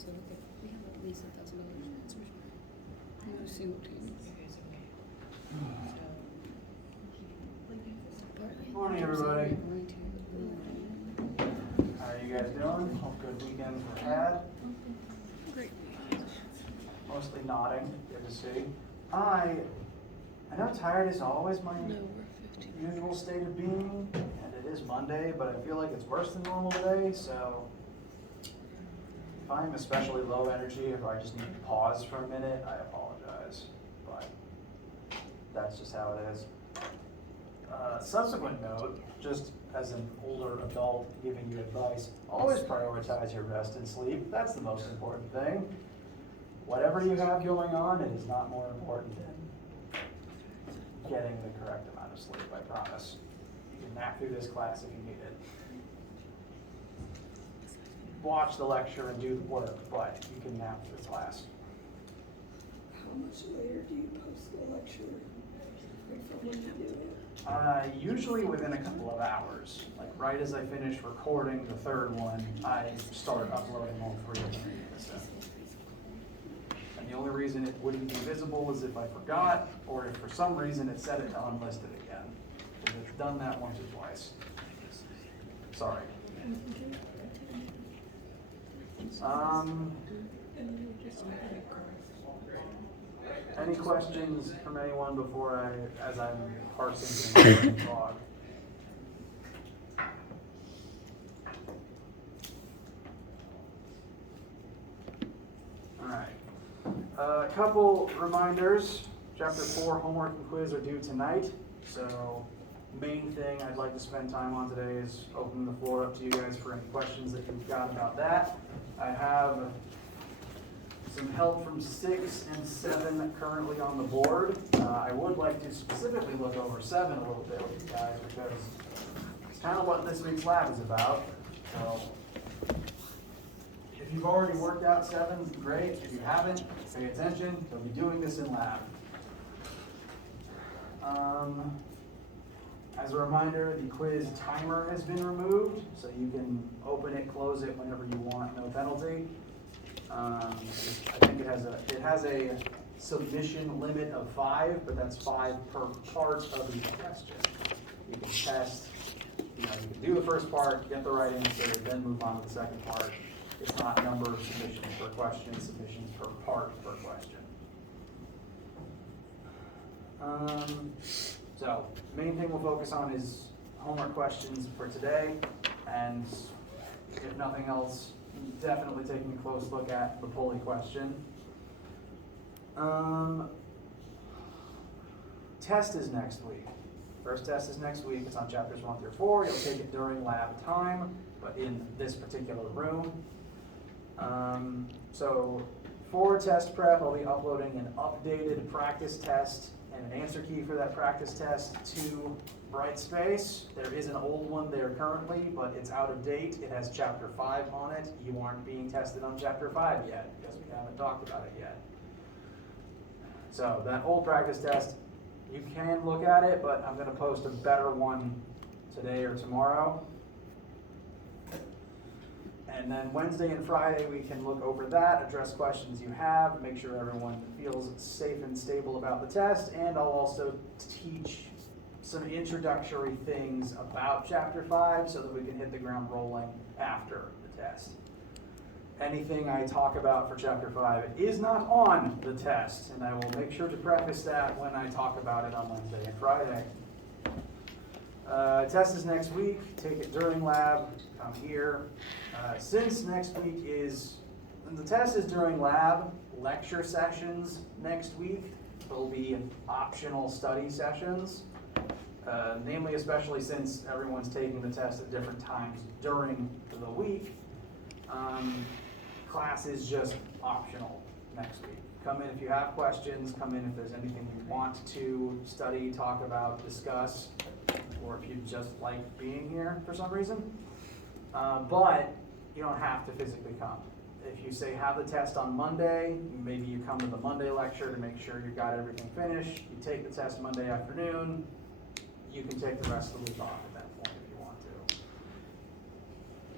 so we have at least $1,000. No simultaneous. Morning, everybody. How are you guys doing? Hope good weekends were had. Great. Mostly nodding. Good to see. I know tired is always my No, we're 15. usual state of being, and it is Monday, but I feel like it's worse than normal today, so if I'm especially low energy, if I just need to pause for a minute, I apologize, but that's just how it is. Subsequent note, just as an older adult giving you advice, always prioritize your rest and sleep. That's the most important thing. Whatever you have going on, it is not more important than getting the correct amount of sleep, I promise. You can nap through this class if you need it. Watch the lecture and do the work, but you can nap through class. How much later do you post the lecture from when you do it? Usually within a couple of hours. Like right as I finish recording the third one, I start uploading all three of them. So. And the only reason it wouldn't be visible is if I forgot, or if for some reason it set it to unlisted again. Because it's done that once or twice. Sorry. Any questions from anyone before as I'm parsing through the blog? All right. A couple reminders. Chapter 4 homework and quiz are due tonight. So main thing I'd like to spend time on today is opening the floor up to you guys for any questions that you've got about that. I have some help from 6 and 7 currently on the board. I would like to specifically look over 7 a little bit with you guys because it's kind of what this week's lab is about. So if you've already worked out 7, great. If you haven't, pay attention. You'll be doing this in lab. As a reminder, the quiz timer has been removed, so you can open it, close it whenever you want, no penalty. I think it has a submission limit of 5, but that's 5 per part of each question. You can test, you can do the first part, get the right answer, then move on to the second part. It's not number of submissions per question, it's submissions per part per question. So, main thing we'll focus on is homework questions for today, and if nothing else, definitely taking a close look at the pulley question. Test is next week. First test is next week. It's on chapters 1 through 4. You'll take it during lab time, but in this particular room. So for test prep, I'll be uploading an updated practice test and an answer key for that practice test to Brightspace. There is an old one there currently, but it's out of date. It has chapter 5 on it. You aren't being tested on chapter 5 yet because we haven't talked about it yet. So that old practice test, you can look at it, but I'm going to post a better one today or tomorrow. And then Wednesday and Friday, we can look over that, address questions you have, make sure everyone feels safe and stable about the test, and I'll also teach some introductory things about Chapter 5 so that we can hit the ground rolling after the test. Anything I talk about for Chapter 5 is not on the test, and I will make sure to preface that when I talk about it on Wednesday and Friday. Test is next week. Take it during lab. Come here. Since next week the test is during lab, lecture sessions next week will be optional study sessions. Namely, especially since everyone's taking the test at different times during the week, class is just optional next week. Come in if you have questions, come in if there's anything you want to study, talk about, discuss, or if you just like being here for some reason. But you don't have to physically come. If you say have the test on Monday, maybe you come to the Monday lecture to make sure you've got everything finished. You take the test Monday afternoon. You can take the rest of the week off at that point if you want to.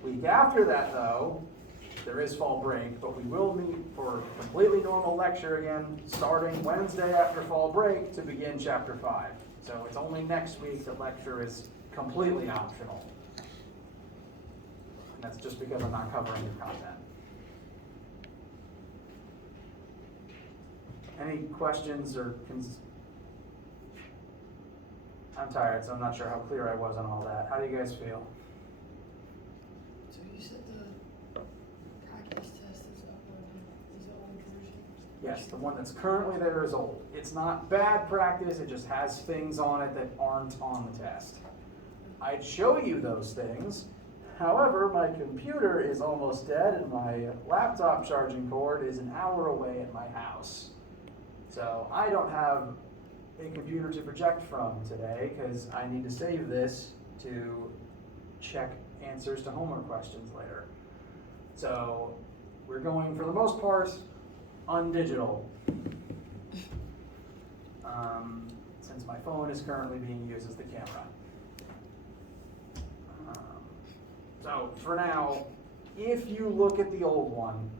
Week after that, though, there is fall break, but we will meet for a completely normal lecture again, starting Wednesday after fall break to begin chapter 5. So it's only next week that lecture is completely optional. And that's just because I'm not covering your content. Any questions or I'm tired, so I'm not sure how clear I was on all that. How do you guys feel? So you said the practice test is up on the old version? Yes, the one that's currently there is old. It's not bad practice, it just has things on it that aren't on the test. I'd show you those things. However, my computer is almost dead and my laptop charging cord is an hour away at my house. So I don't have a computer to project from today because I need to save this to check answers to homework questions later. So we're going, for the most part, undigital. Since my phone is currently being used as the camera. So for now, if you look at the old one,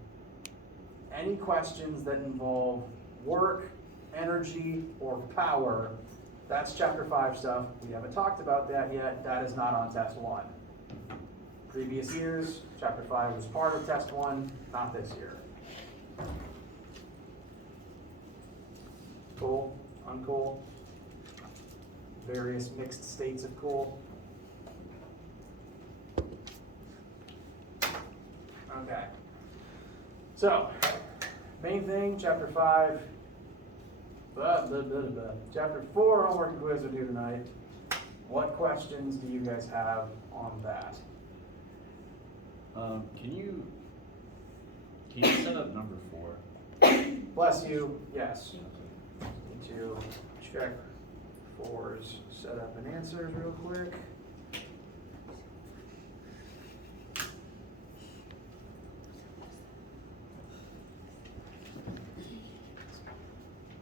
any questions that involve work, energy, or power, that's chapter 5 stuff. We haven't talked about that yet. That is not on test 1. Previous years, chapter 5 was part of test 1, not this year. Cool? Uncool? Various mixed states of cool? Okay. So, main thing, chapter 5. Chapter 4, homework and quiz are due tonight. What questions do you guys have on that? Can you set up number 4? Bless you, yes. Need to check 4's setup and answers real quick.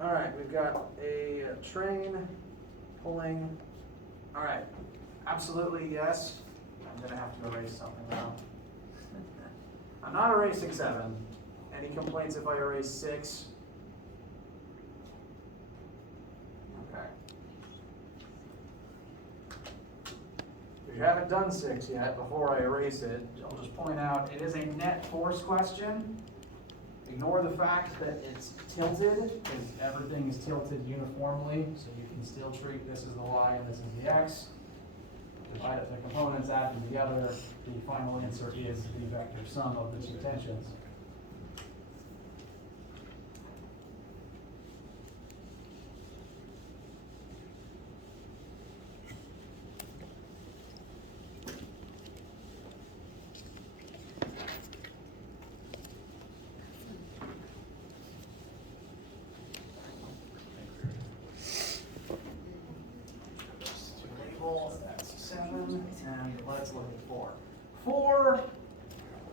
All right, we've got a train pulling. All right, absolutely yes. I'm gonna have to erase something now. I'm not erasing 7. Any complaints if I erase 6? Okay. If you haven't done 6 yet, before I erase it, I'll just point out it is a net force question. Ignore the fact that it's tilted, because everything is tilted uniformly, so you can still treat this as the y and this is the x. Divide up the components, add them together, the final answer is the vector sum of the two tensions. That's 7, and let's look at 4. 4,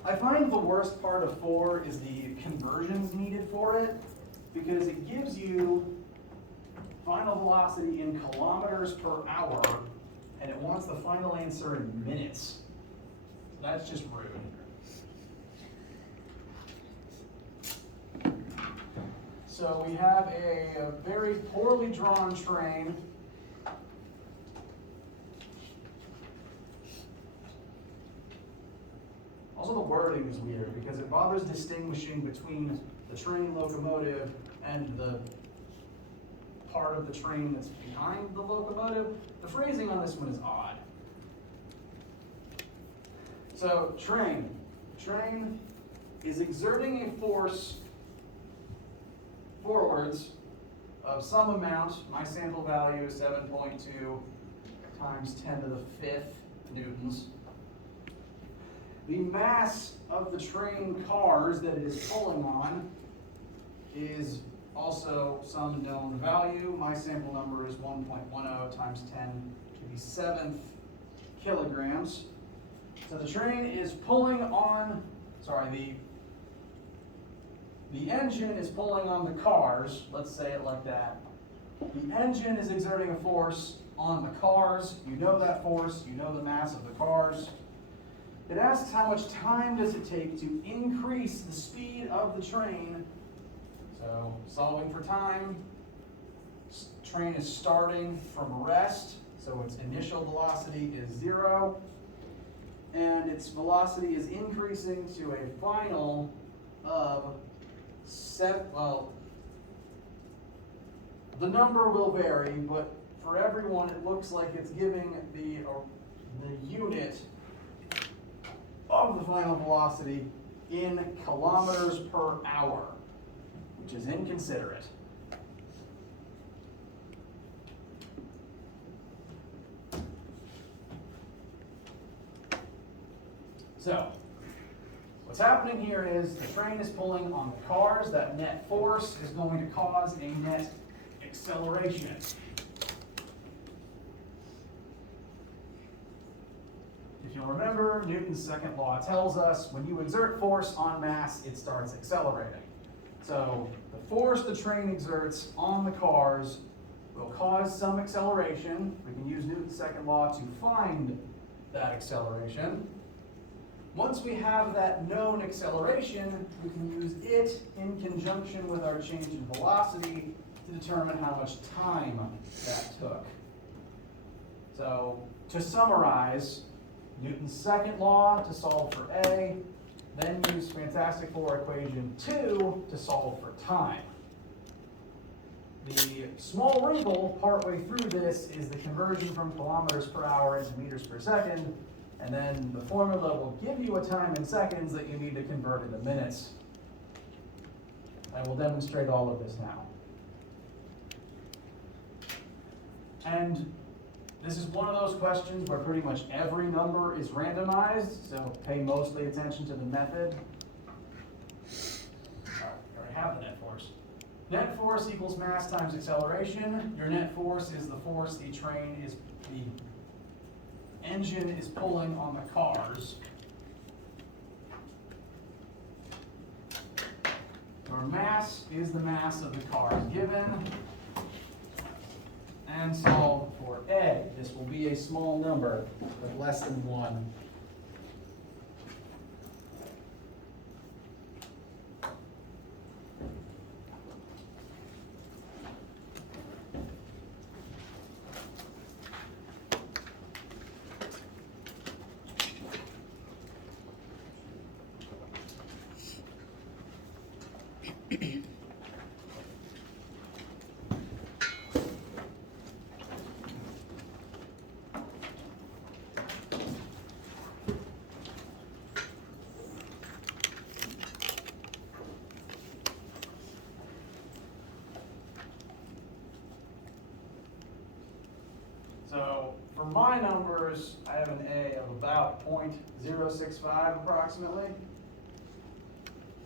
I find the worst part of 4 is the conversions needed for it, because it gives you final velocity in kilometers per hour, and it wants the final answer in minutes. That's just rude. So we have a very poorly drawn train. Also, the wording is weird because it bothers distinguishing between the train locomotive and the part of the train that's behind the locomotive. The phrasing on this one is odd. So, train. Train is exerting a force forwards of some amount. My sample value is 7.2 times 10 to the 5th newtons. The mass of the train cars that it is pulling on is also some known value. My sample number is 1.10 times 10 to the 7th kilograms. So the train is pulling on, the engine is pulling on the cars, let's say it like that. The engine is exerting a force on the cars. You know that force, you know the mass of the cars. It asks how much time does it take to increase the speed of the train. So solving for time, train is starting from rest, so its initial velocity is 0, and its velocity is increasing to a final of 7, well, the number will vary, but for everyone it looks like it's giving the unit of the final velocity in kilometers per hour, which is inconsiderate. So, what's happening here is the train is pulling on the cars. That net force is going to cause a net acceleration. If you'll remember, Newton's second law tells us when you exert force on mass, it starts accelerating. So the force the train exerts on the cars will cause some acceleration. We can use Newton's second law to find that acceleration. Once we have that known acceleration, we can use it in conjunction with our change in velocity to determine how much time that took. So to summarize, Newton's second law to solve for A, then use Fantastic Four equation 2 to solve for time. The small wrinkle partway through this is the conversion from kilometers per hour into meters per second, and then the formula will give you a time in seconds that you need to convert into minutes. I will demonstrate all of this now. And this is one of those questions where pretty much every number is randomized, so pay mostly attention to the method. All right, we already have the net force. Net force equals mass times acceleration. Your net force is the force the engine is pulling on the cars. Your mass is the mass of the cars given. And solve for A. This will be a small number with less than 1. So for my numbers, I have an A of about 0.065 approximately.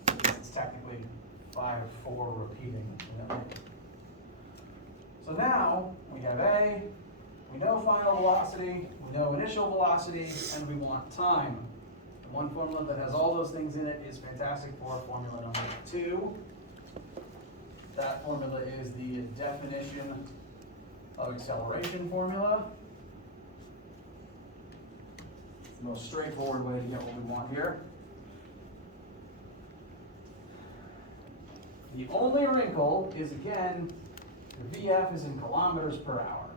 It's technically 5-4 repeating. So now we have A, we know final velocity, we know initial velocity, and we want time. The one formula that has all those things in it is Fantastic Four formula number 2. That formula is the definition of acceleration formula. It's the most straightforward way to get what we want here. The only wrinkle is, again, the VF is in kilometers per hour,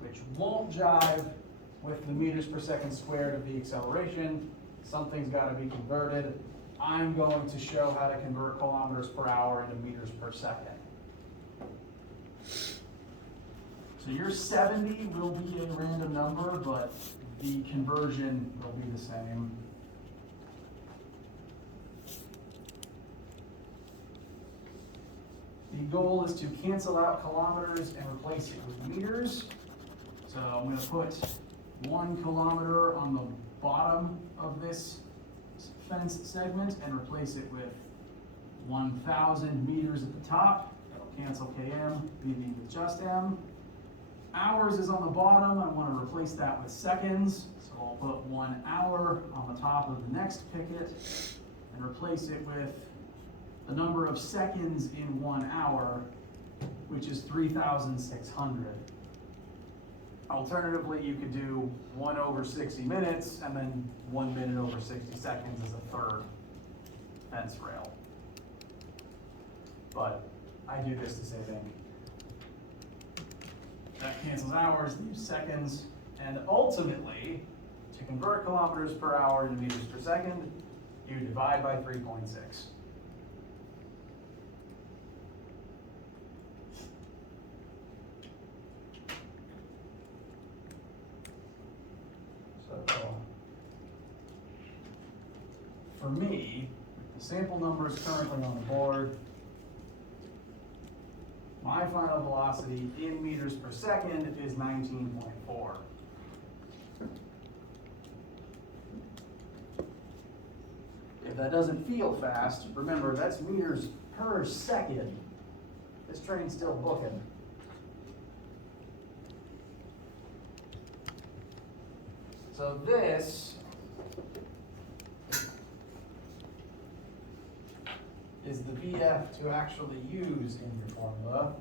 which won't jive with the meters per second squared of the acceleration. Something's got to be converted. I'm going to show how to convert kilometers per hour into meters per second. So your 70 will be a random number, but the conversion will be the same. The goal is to cancel out kilometers and replace it with meters. So I'm going to put 1 kilometer on the bottom of this fence segment and replace it with 1,000 meters at the top. That'll cancel km, leaving with just m. Hours is on the bottom. I want to replace that with seconds. So I'll put 1 hour on the top of the next picket and replace it with the number of seconds in 1 hour, which is 3,600. Alternatively, you could do 1 over 60 minutes and then 1 minute over 60 seconds as a third fence rail. But I do this to save ink. That cancels hours, leaves seconds, and ultimately, to convert kilometers per hour into meters per second, you divide by 3.6. So, for me, the sample number is currently on the board. My final velocity in meters per second is 19.4. If that doesn't feel fast, remember that's meters per second. This train's still booking. So this is the VF to actually use in your formula.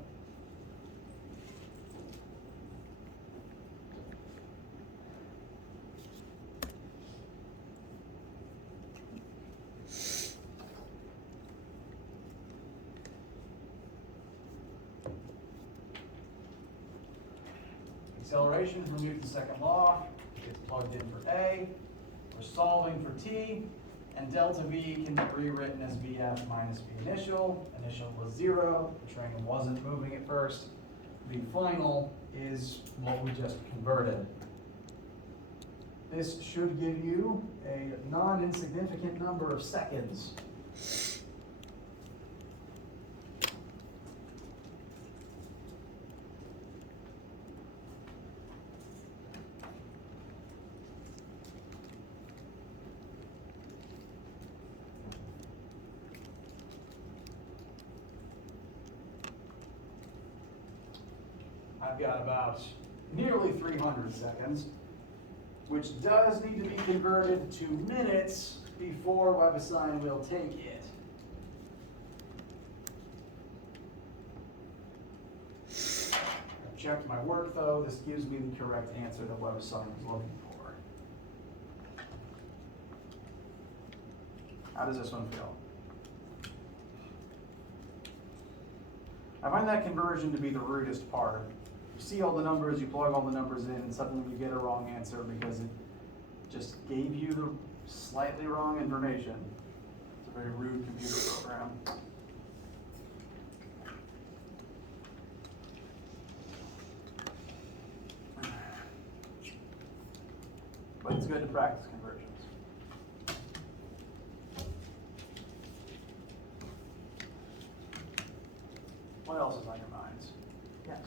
Acceleration from Newton's second law gets plugged in for A. We're solving for T, and delta V can be rewritten as VF minus V initial. Initial was 0, the train wasn't moving at first. V final is what we just converted. This should give you a non-insignificant number of seconds. I've got about nearly 300 seconds, which does need to be converted to minutes before WebAssign will take it. I've checked my work though, this gives me the correct answer that WebAssign is looking for. How does this one feel? I find that conversion to be the rudest part. You see all the numbers, you plug all the numbers in, and suddenly you get a wrong answer because it just gave you the slightly wrong information. It's a very rude computer program. But it's good to practice conversions. What else is on your minds? Yes.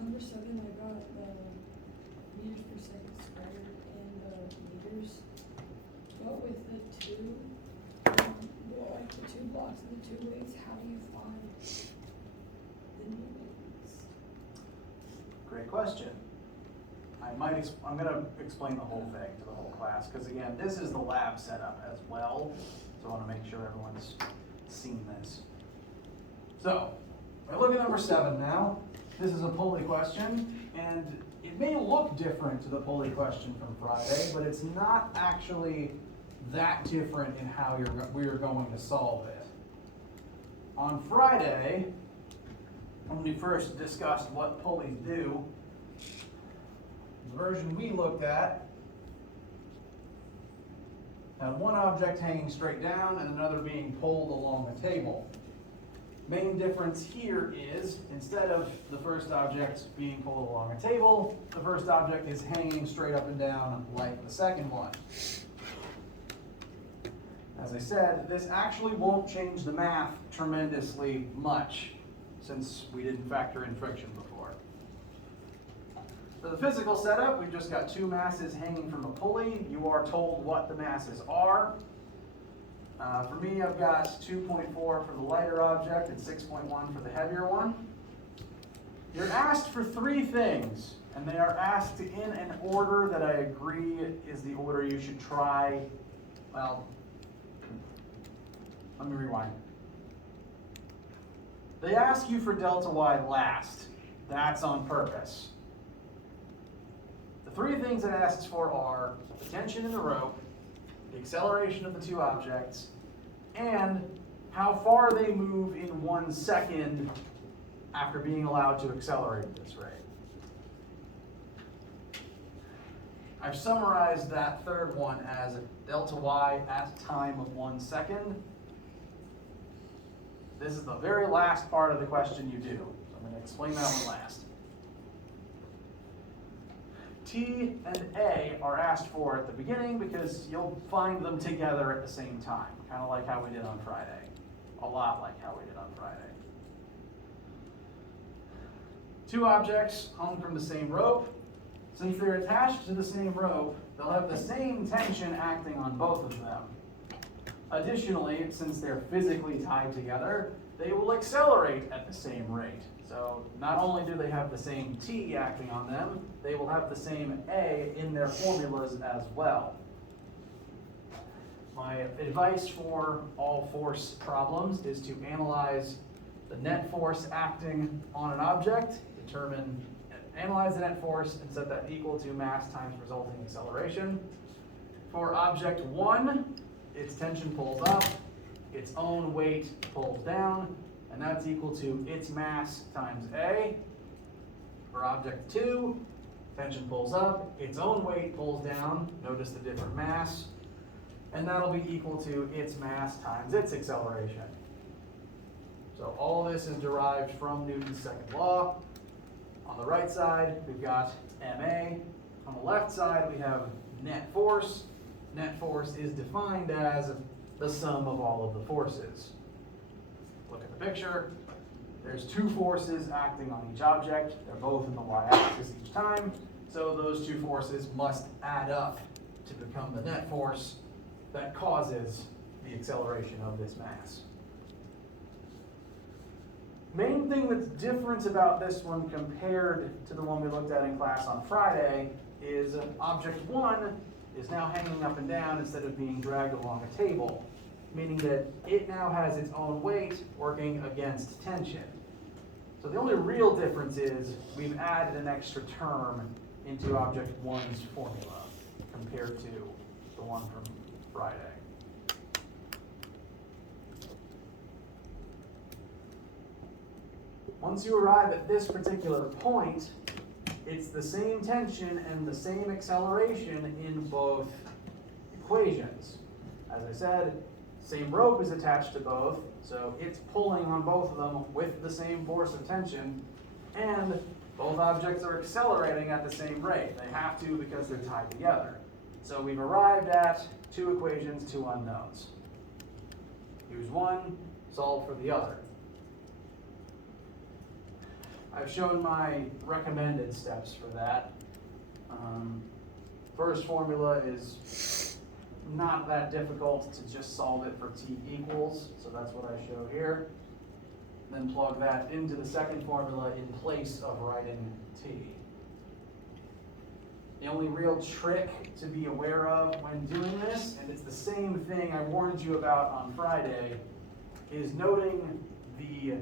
Number 7, I got the meters per second squared and the meters. But with the two, like the 2 blocks and the 2 weights, how do you find the newtons? Great question. I'm going to explain the whole thing to the whole class, because again, this is the lab setup as well, so I want to make sure everyone's seen this. So, I look at number 7 now. This is a pulley question, and it may look different to the pulley question from Friday, but it's not actually that different in how we are going to solve it. On Friday, when we first discussed what pulleys do, the version we looked at had one object hanging straight down and another being pulled along the table. Main difference here is, instead of the first object being pulled along a table, the first object is hanging straight up and down like the second one. As I said, this actually won't change the math tremendously much, since we didn't factor in friction before. For the physical setup, we've just got 2 masses hanging from a pulley. You are told what the masses are. For me, I've got 2.4 for the lighter object and 6.1 for the heavier one. You're asked for 3 things, and they are asked in an order that I agree is the order you should try. Well, let me rewind. They ask you for delta y last. That's on purpose. The three things it asks for are the tension in the rope, the acceleration of the two objects, and how far they move in 1 second after being allowed to accelerate at this rate. I've summarized that third one as delta y at time of 1 second. This is the very last part of the question you do. So I'm going to explain that one last. T and A are asked for at the beginning because you'll find them together at the same time, kind of like how we did on Friday. A lot like how we did on Friday. Two objects hung from the same rope. Since they're attached to the same rope, they'll have the same tension acting on both of them. Additionally, since they're physically tied together, they will accelerate at the same rate. So not only do they have the same T acting on them, they will have the same A in their formulas as well. My advice for all force problems is to analyze the net force acting on an object, analyze the net force and set that equal to mass times resulting acceleration. For object 1, its tension pulls up, its own weight pulls down, and that's equal to its mass times A. For object 2, tension pulls up, its own weight pulls down, notice the different mass, and that'll be equal to its mass times its acceleration. So all of this is derived from Newton's second law. On the right side, we've got MA. On the left side, we have net force. Net force is defined as the sum of all of the forces. Look at the picture. There's two forces acting on each object. They're both in the y-axis each time. So those two forces must add up to become the net force that causes the acceleration of this mass. Main thing that's different about this one compared to the one we looked at in class on Friday is object 1 is now hanging up and down instead of being dragged along a table, meaning that it now has its own weight working against tension. So the only real difference is we've added an extra term into object 1's formula compared to the one from Friday. Once you arrive at this particular point, it's the same tension and the same acceleration in both equations. As I said, same rope is attached to both, so it's pulling on both of them with the same force of tension, and both objects are accelerating at the same rate. They have to because they're tied together. So we've arrived at two equations, two unknowns. Use one, solve for the other. I've shown my recommended steps for that. First formula is not that difficult to just solve it for t equals, so that's what I show here. Then plug that into the second formula in place of writing t. The only real trick to be aware of when doing this, and it's the same thing I warned you about on Friday, is noting the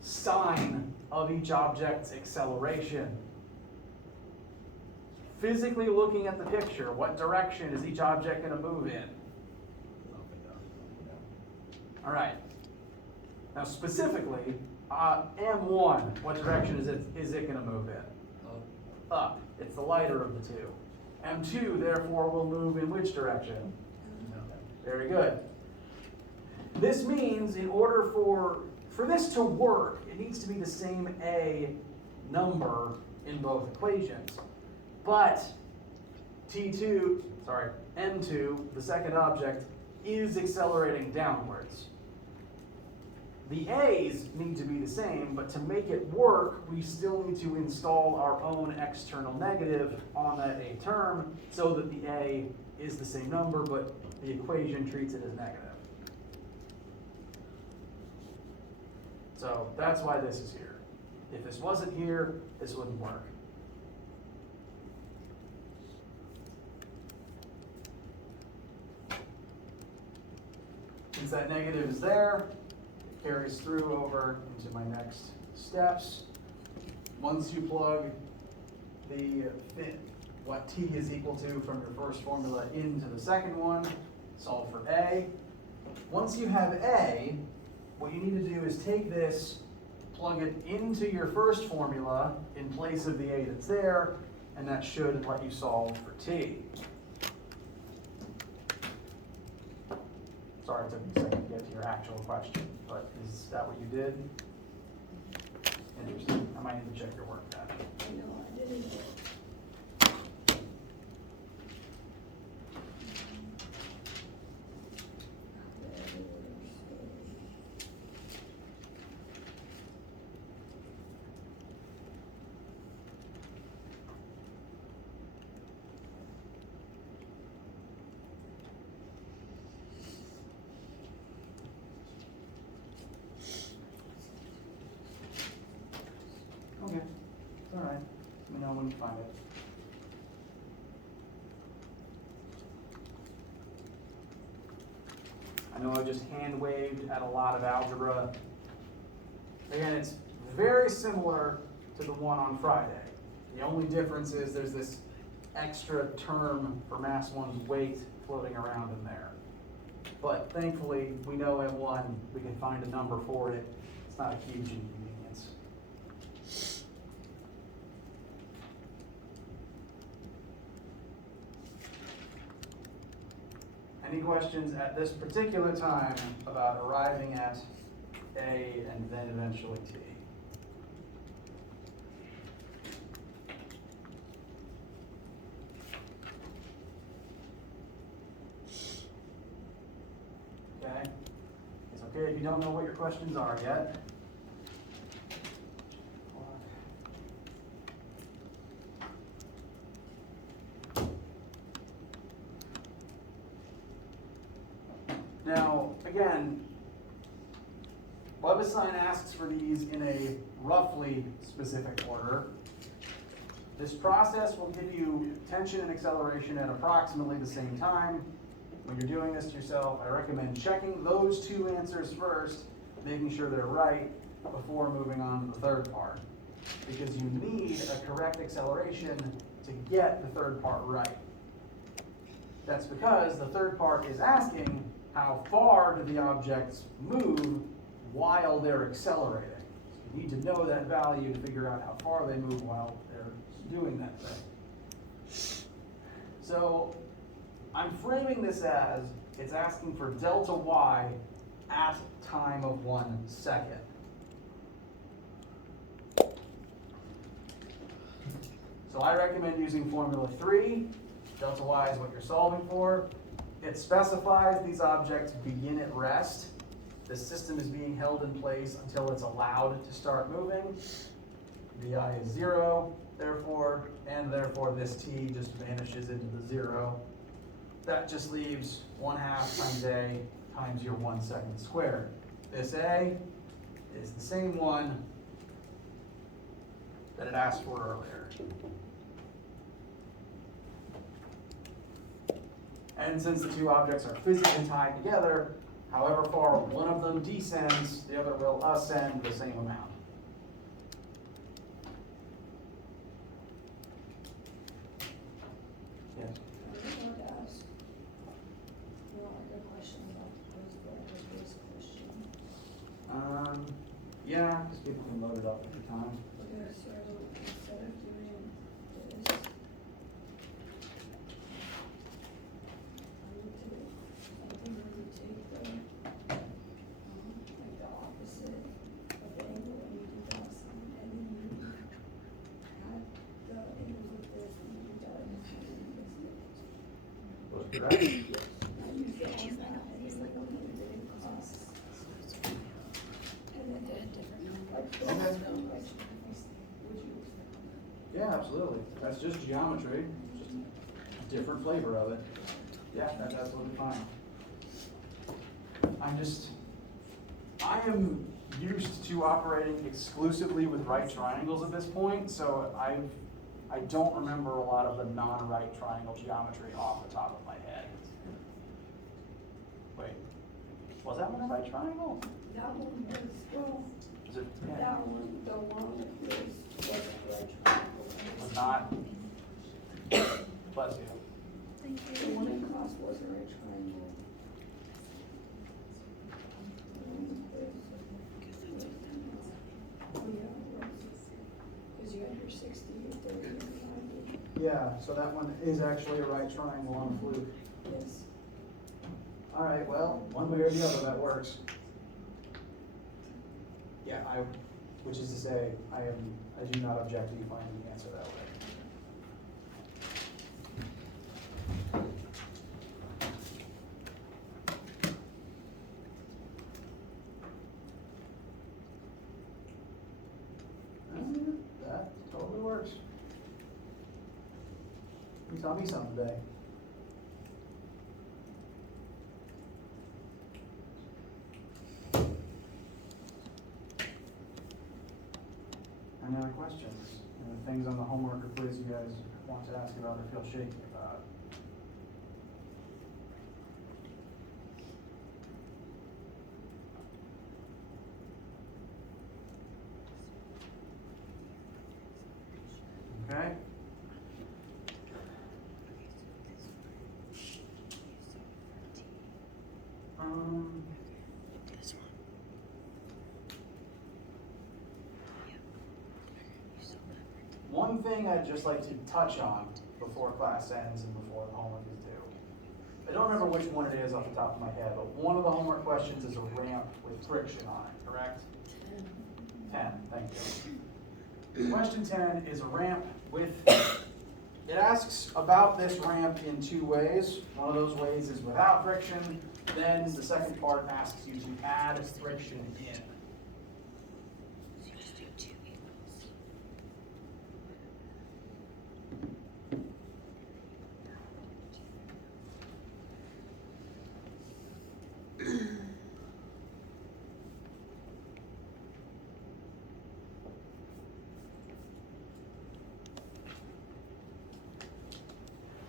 sign of each object's acceleration. Physically looking at the picture, what direction is each object going to move in? All right. Now specifically, M1, what direction is it going to move in? Up. It's the lighter of the two. M2, therefore, will move in which direction? Very good. This means in order for this to work, it needs to be the same A number in both equations. But M2, the second object, is accelerating downwards. The A's need to be the same, but to make it work, we still need to install our own external negative on that A term so that the A is the same number, but the equation treats it as negative. So that's why this is here. If this wasn't here, this wouldn't work. Since that negative is there, carries through over into my next steps. Once you plug what t is equal to from your first formula into the second one, solve for a. Once you have a, what you need to do is take this, plug it into your first formula in place of the a that's there, and that should let you solve for t. Sorry it took me a second to get to your actual question, but is that what you did? Interesting. I might need to check your work then. No, I didn't. Okay, it's all right. Let me know when you find it. I know I just hand waved at a lot of algebra. Again, it's very similar to the one on Friday. The only difference is there's this extra term for mass 1's weight floating around in there. But thankfully, we know M1, we can find a number for it. It's not a huge inconvenience. Any questions at this particular time about arriving at A and then eventually T? Okay, it's okay if you don't know what your questions are yet. Now, again, Webassine asks for these in a roughly specific order. This process will give you tension and acceleration at approximately the same time. When you're doing this to yourself, I recommend checking those two answers first, making sure they're right before moving on to the third part. Because you need a correct acceleration to get the third part right. That's because the third part is asking, how far do the objects move while they're accelerating? So you need to know that value to figure out how far they move while they're doing that thing. So I'm framing this as it's asking for delta y at time of 1 second. So I recommend using formula 3. Delta y is what you're solving for. It specifies these objects begin at rest. The system is being held in place until it's allowed to start moving. Vi is 0, therefore, and therefore this t just vanishes into the 0. That just leaves 1/2 times a times your 1 second squared. This a is the same one that it asked for earlier. And since the two objects are physically tied together, however far one of them descends, the other will ascend the same amount. Yes? I just wanted to ask, like a question about the basic question. Yeah, because people can load it up at the time. Okay, so instead of doing this, I would do something where you take the, like the opposite of the angle and you do that sign, and then you add the angles with this and you do that and this. Correct? I use that on that and then like when you did it cross. And then did different numbers. Yeah, absolutely. That's just geometry, just a different flavor of it. Yeah, that's absolutely fine. I am used to operating exclusively with right triangles at this point, so I don't remember a lot of the non-right triangle geometry off the top of my head. Wait, Was that one a right triangle? That one was, well, Is it? Yeah. that one, the one was a right triangle. Was not. Bless you. The one in class was a right triangle. Oh, yeah, it was. Cause you had your 60, your 30, and 90. Yeah, so that one is actually a right triangle on a fluke. Yes. All right, well, one way or the other, that works. Yeah, which is to say, I do not object to you finding the answer that way. That totally works. You taught me something today. Any other questions? Any things on the homework or quiz you guys want to ask about or feel shaky about? Okay. One thing I'd just like to touch on before class ends and before the homework is due. I don't remember which one it is off the top of my head, but one of the homework questions is a ramp with friction on it, correct? 10, thank you. Question 10 is a ramp with, it asks about this ramp in two ways. One of those ways is without friction, then the second part asks you to add friction in.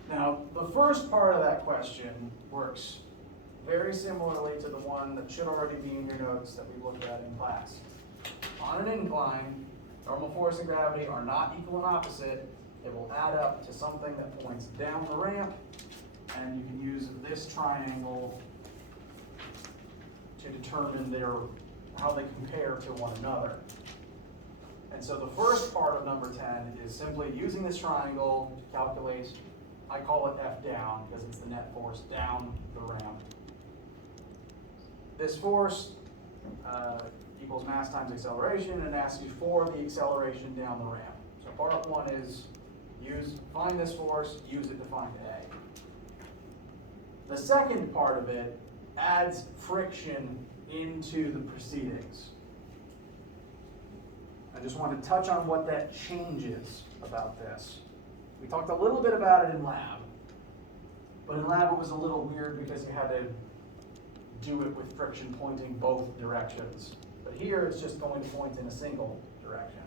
Now, the first part of that question works very similarly to the one that should already be in your notes that we looked at in class. On an incline, normal force and gravity are not equal and opposite. It will add up to something that points down the ramp, and you can use this triangle to determine how they compare to one another. And so the first part of number 10 is simply using this triangle to calculate, I call it F down because it's the net force down the ramp. This force equals mass times acceleration and asks you for the acceleration down the ramp. So part one is find this force, use it to find A. The second part of it adds friction into the proceedings. I just want to touch on what that changes about this. We talked a little bit about it in lab, but in lab it was a little weird because you had to do it with friction pointing both directions. But here it's just going to point in a single direction.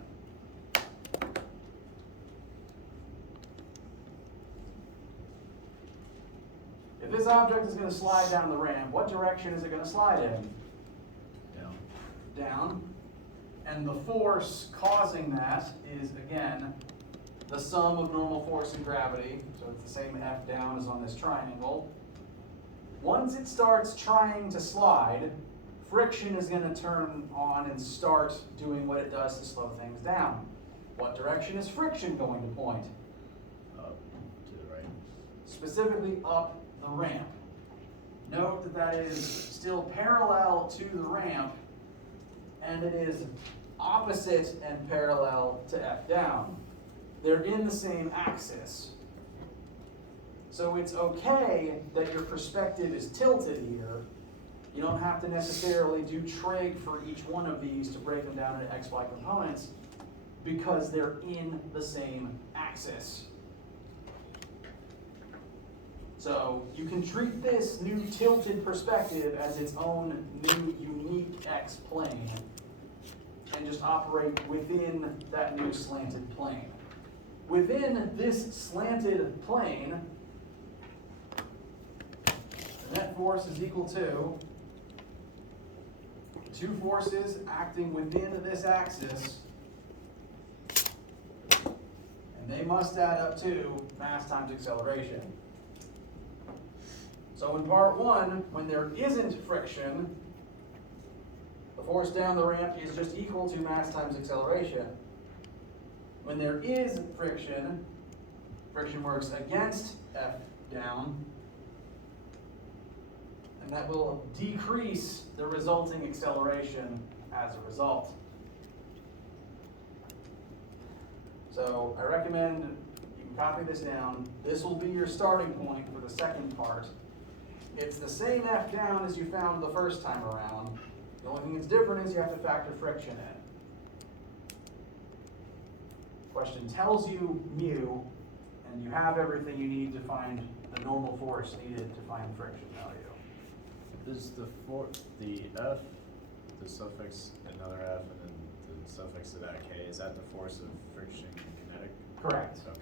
If this object is going to slide down the ramp, what direction is it going to slide in? Down. Down. And the force causing that is, again, the sum of normal force and gravity. So it's the same F down as on this triangle. Once it starts trying to slide, friction is going to turn on and start doing what it does to slow things down. What direction is friction going to point? Up to the right. Specifically up the ramp. Note that that is still parallel to the ramp, and it is opposite and parallel to F down. They're in the same axis. So it's okay that your perspective is tilted here. You don't have to necessarily do trig for each one of these to break them down into XY components because they're in the same axis. So you can treat this new tilted perspective as its own new unique X plane and just operate within that new slanted plane. Within this slanted plane, the net force is equal to two forces acting within this axis, and they must add up to mass times acceleration. So in part one, when there isn't friction, the force down the ramp is just equal to mass times acceleration. When there is friction, friction works against F down, and that will decrease the resulting acceleration as a result. So I recommend you can copy this down. This will be your starting point for the second part. It's the same F down as you found the first time around. The only thing that's different is you have to factor friction in. Question tells you mu, and you have everything you need to find the normal force needed to find friction value. Is the F, the suffix another F, and then the suffix of that K, is that the force of friction kinetic? Correct. Okay.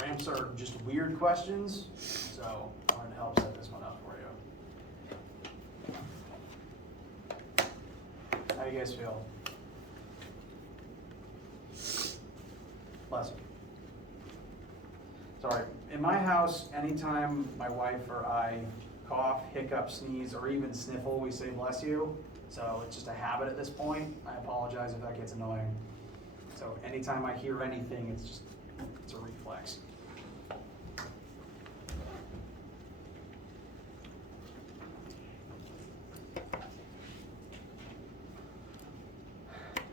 Ramps are just weird questions, so I wanted to help set this one up for you. How do you guys feel? Bless you. Sorry, in my house, anytime my wife or I cough, hiccup, sneeze, or even sniffle, we say bless you. So it's just a habit at this point. I apologize if that gets annoying. So anytime I hear anything, it's a reflex.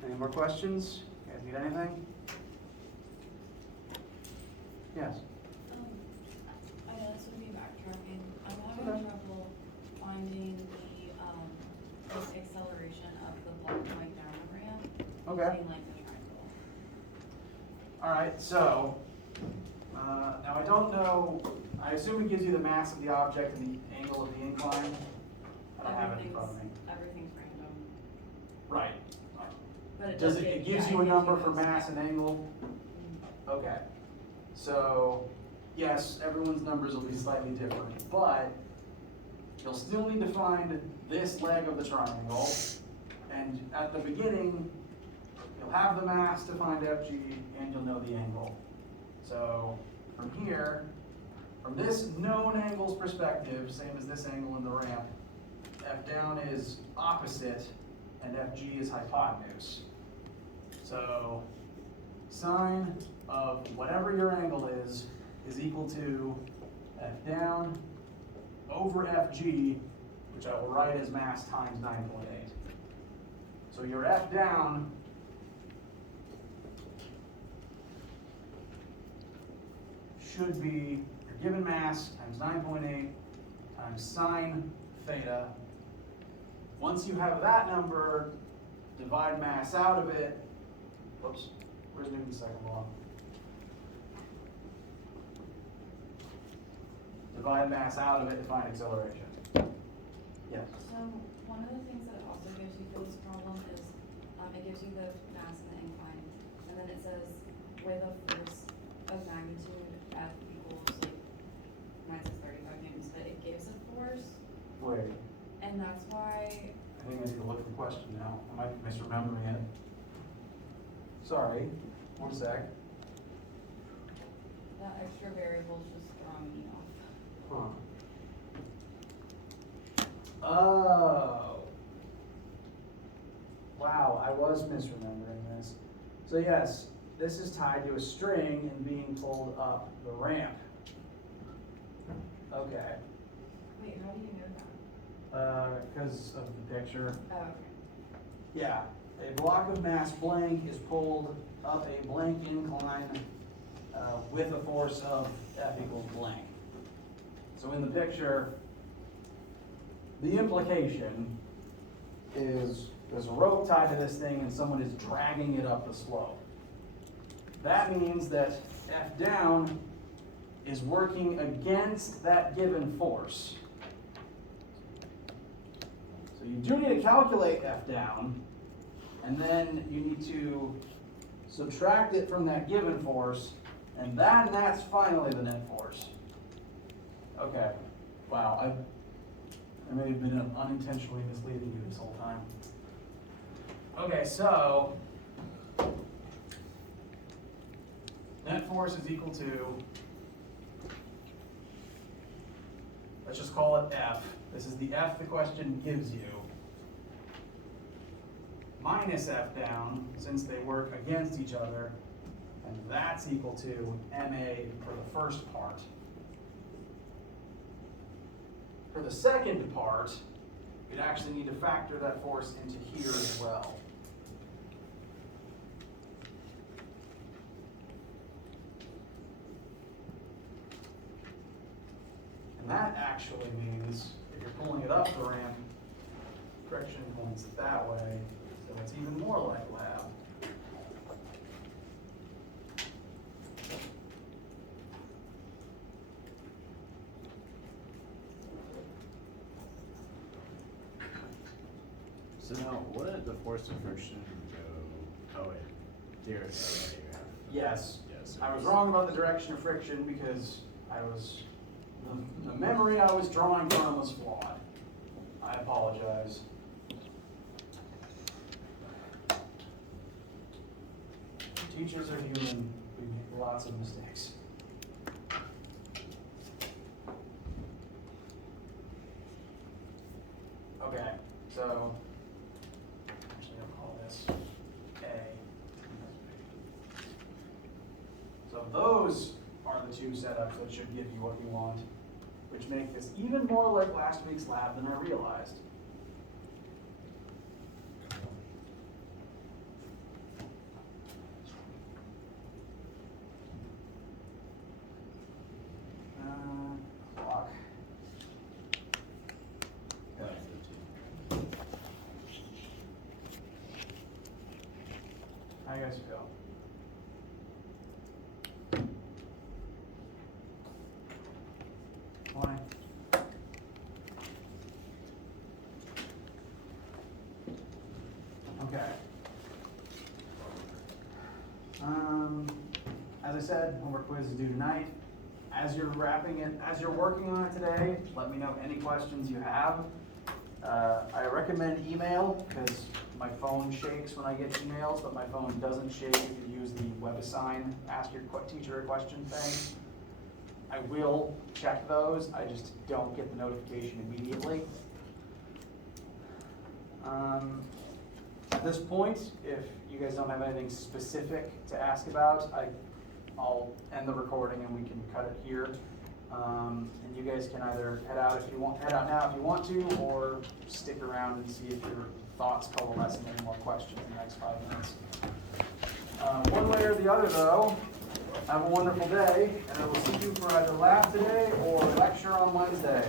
Any more questions? You guys need anything? Yes. I know this would be backtracking. I'm having Okay. trouble finding the acceleration of the block like down the ramp. Okay. Using like the triangle. All right, so, now I don't know, I assume it gives you the mass of the object and the angle of the incline. I don't have it in front of me. Everything's random. Right. But it Does does it give- gives yeah, you a it gives number for those. mass and angle? Okay. So, yes, everyone's numbers will be slightly different, but you'll still need to find this leg of the triangle. And at the beginning, you'll have the mass to find FG and you'll know the angle. So from here, from this known angles perspective, same as this angle in the ramp, F down is opposite and FG is hypotenuse. So sine of whatever your angle is equal to F down over FG, which I will write as mass times 9.8. So your F down should be your given mass times 9.8 times sine theta. Once you have that number, divide mass out of it. Whoops, where's Newton's second law? Divide mass out of it to find acceleration. Yes. So one of the things that it also gives you for this problem is it gives you the mass and the incline, and then it says with a force of magnitude F equals like mine says 35 newtons, but it gives a force, Wait, and that's why I think I need to look at the question now. I might be misremembering it. Sorry, one sec. that extra variable is just throwing me off. Huh. Oh. Wow, I was misremembering this. So yes, this is tied to a string and being pulled up the ramp. Okay. Wait, how do you know that? Because of the picture. Oh, okay. Yeah, a block of mass blank is pulled up a blank incline with a force of F equals blank. So in the picture, the implication is there's a rope tied to this thing and someone is dragging it up the slope. That means that F down is working against that given force. So you do need to calculate F down, And then you need to subtract it from that given force, and that's finally the net force. Okay, wow, I may have been unintentionally misleading you this whole time. Okay, so net force is equal to, let's just call it F. This is the F the question gives you. Minus F down, since they work against each other, and that's equal to MA for the first part. For the second part, you'd actually need to factor that force into here as well. And that actually means, if you're pulling it up the ramp, friction points that way, so it's even more like lab. So now, wouldn't the force of friction go, oh wait, here, okay, you have. Yes. Yes. I was wrong about the direction of friction because the memory I was drawing from was flawed. I apologize. Teachers are human. We make lots of mistakes. Okay, so actually I'll call this A. So those are the two setups that should give you what you want, which make this even more like last week's lab than I realized. Clock. Lab 15. How you guys feel? Why? Okay. As I said, homework quiz is due tonight. As you're wrapping it, as you're working on it today, let me know any questions you have. I recommend email because my phone shakes when I get emails, but my phone doesn't shake if you use the WebAssign ask your teacher a question thing. I will check those, I just don't get the notification immediately. At this point, if you guys don't have anything specific to ask about, I'll end the recording and we can cut it here. And you guys can either head out now if you want to, or stick around and see if your thoughts coalesce in any more questions in the next 5 minutes. One way or the other though, have a wonderful day, and I will see you for either lab today or lecture on Wednesday.